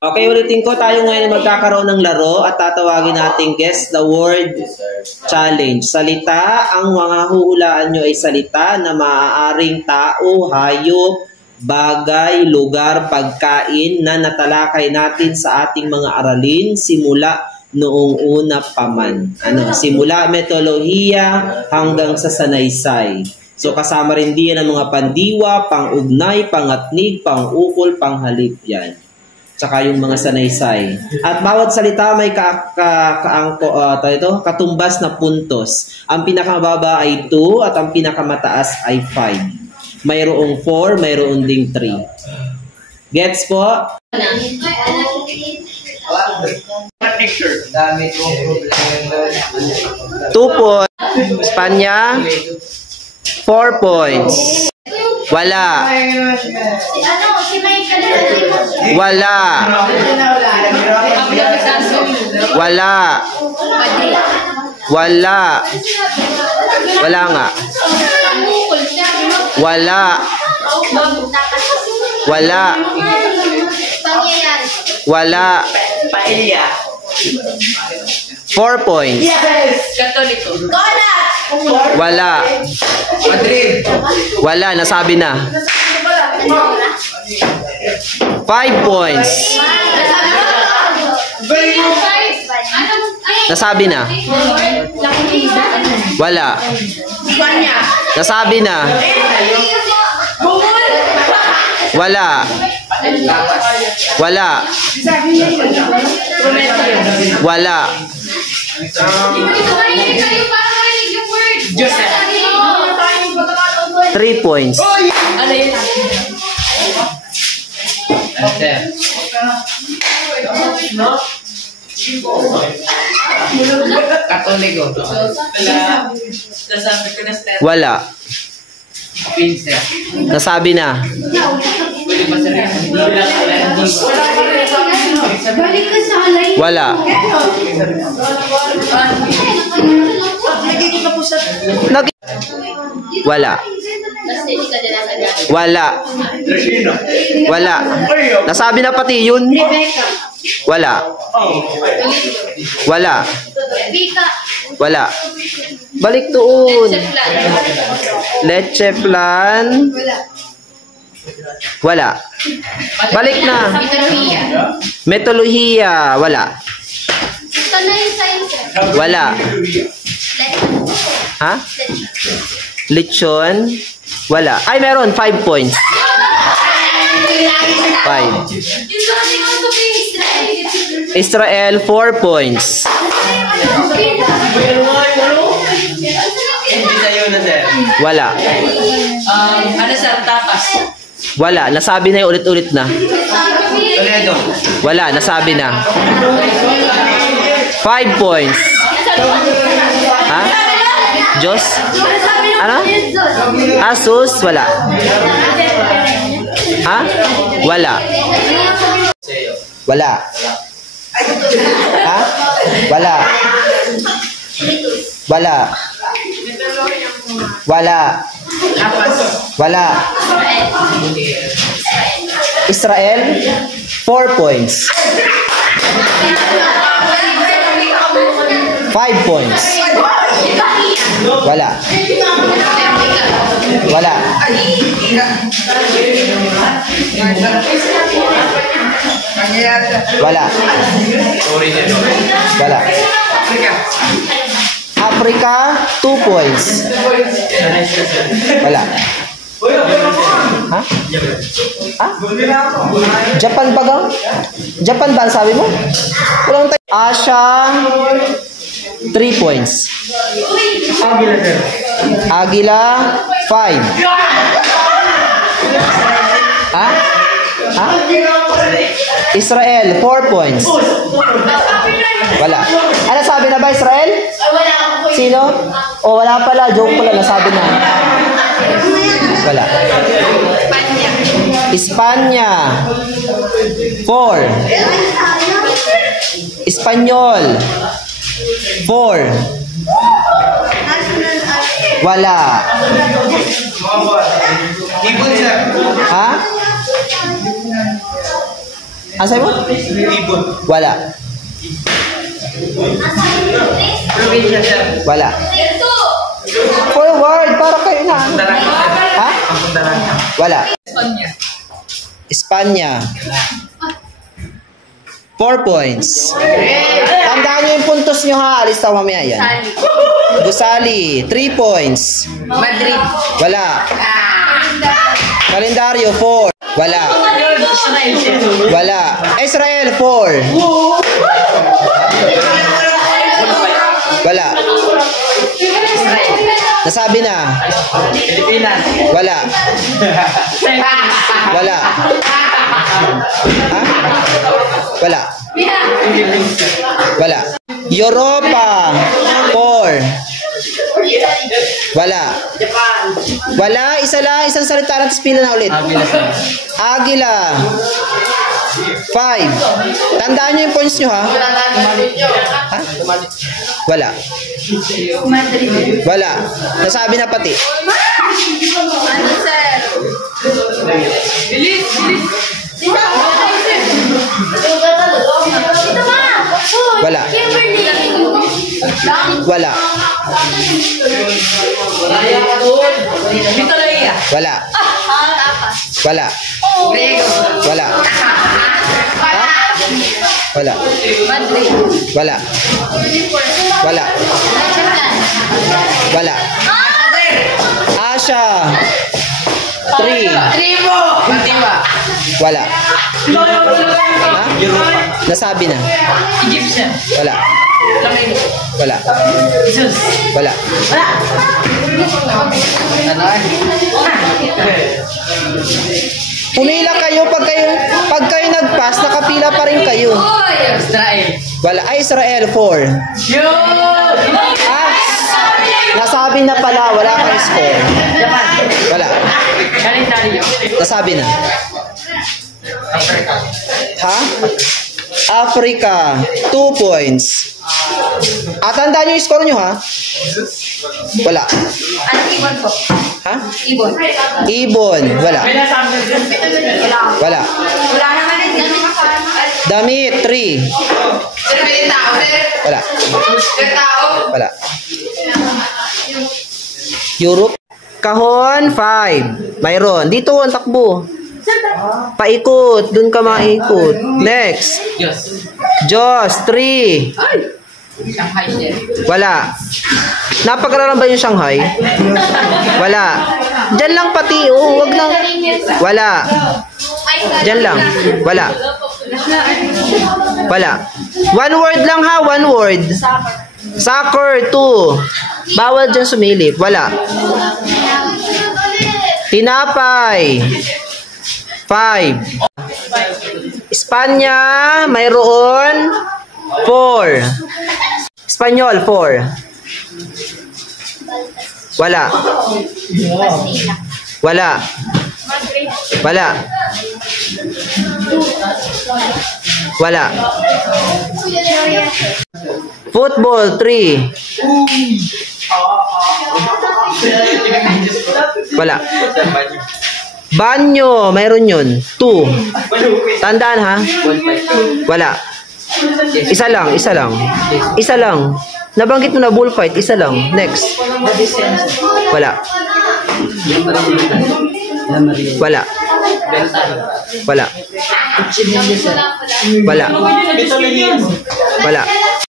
Okay, ulitin ko. Tayo ngayon ay magkakaroon ng laro at tatawagin natin Guess the Word Challenge. Salita, ang mga huhulaan nyo ay salita na maaaring tao, hayop, bagay, lugar, pagkain na natalakay natin sa ating mga aralin simula noong una pa man. Simula metodolohiya hanggang sa sanaysay. So kasama rin diyan ang mga pandiwa, pang-ugnay, pangatnig, pang-ukol, panghalip yan. Tsaka yung mga sanaysay. At bawat salita may katumbas na puntos. Ang pinakamababa ay 2 at ang pinakamataas ay 5. Mayroong 4, mayroong ding 3. Gets po? 2 points. Espanya. 4 points. Wala. Wala. Wala. Wala. Wala nga. Wala. Wala. Wala. 4 points. Katoliko. Wala. Madrid. Wala, nasabi na. 5 points. Nasabi na. Wala. Nasabi na. Wala. Wala. Wala. 3 points. Katoliko. Wala. Nasabi na. Wala. Wala. Wala. Wala. Nasabi na pati yun. Wala. Wala. Wala. Balik doon. Leche flan. Wala. Balik na. Metodolohiya. Wala. Wala. Ha? Lechon. Wala. Ay, meron. 5 points. 5. Israel, 4 points. Wala. Ano sir? Tapas. Wala. Nasabi na yung ulit-ulit na. Wala. Nasabi na. 5 points. Ha? Diyos? Ano? Asus? Wala. Ha? Wala. Wala. Ha? Wala. Wala. Wala. Wala. Israel, 4 points. 5 points. Wala. Wala. Wala. Wala. Africa, 2 points. Wala. Ha? Ha? Japan ba gang? Japan ba ang sabi mo? Walang tayo. Asia, 3 points. Agila, 5. Ha? Ha? Israel, 4 points. Wala. Ano sabi na ba, Israel? Sino? O, wala pala. Joke pala. Nasabi na. Wala. Espanya. 4. Espanyol. 4. Wala. Ha? Asa mo? Wala. Probinsya, sir. Wala. Forward, para kayo na. Ha? Wala. Espanya. Espanya. 4 points. Tandaan niyo yung puntos niyo ha. Alis tayo mamaya yan. Gusali. 3 points. Madrid. Wala. Kalendaryo, 4. Wala. Israel, sir. Wala. Israel, 4. Wala. Israel. Nasabi na. Pilipinas. Wala. Wala. Ha? Wala. Wala. Europa, 4. Wala. Wala. Isa lang. Isang salita lang. Tapos pila na ulit. Agila. 5. Tandaan nyo yung points nyo ha. Ha? Wala. Wala. Nasabi na pati. Ano, sir? Bilis, bilis. Dito ma! Wala. Kimberly! Wala. Vitaloria. Wala. Tapas. Wala. Grego. Wala. Ha? Wala. Madrid. Wala. Wala. Wala. Asia. 3. Tribo. Fatima. Wala. Ha? Nasabi na. Egyptian. Wala. Lamig. Wala. Jesus. Wala. Wala. Ano eh? Pumila kayo pag kayo nag-pass, nakapila pa rin kayo. Israel. Wala. Ay, Israel 4. Yun! Ah, nasabi na pala, wala kang score. Japan. Wala. Kalendaryo. Nasabi na. Ha? Africa, 2 points. At tandaan nyo yung score nyo, ha? Wala. Ano, ibon po? Ha? Ibon. Ibon. Wala. Wala. Wala naman yung Damit, 3. Sir, may tao, sir. Wala. Sir, tao. Wala. Europe. Kahon, 5. Mayroon. Dito, ang takbo. Paikot. Doon ka maikot. Next. Diyos. Diyos, 3. Shanghai, sir. Wala. Napag-aralan ba yung Shanghai? Wala. Diyan lang pati. Oh, wag lang. Wala. Diyan lang. Wala. Wala. One word lang ha. One word. Soccer, 2. Bawal dyan sumilip. Wala. Tinapay. 5. Espanya, mayroon 4. Espanyol, 4. Wala. Wala. Wala. Wala. Football, 3. Wala. Banyo, mayroon yun. 2. Tandaan ha. Wala. Isa lang, isa lang. Isa lang. Nabanggit mo na bullfight, isa lang. Next. Wala. Wala. Wala. Wala. Wala.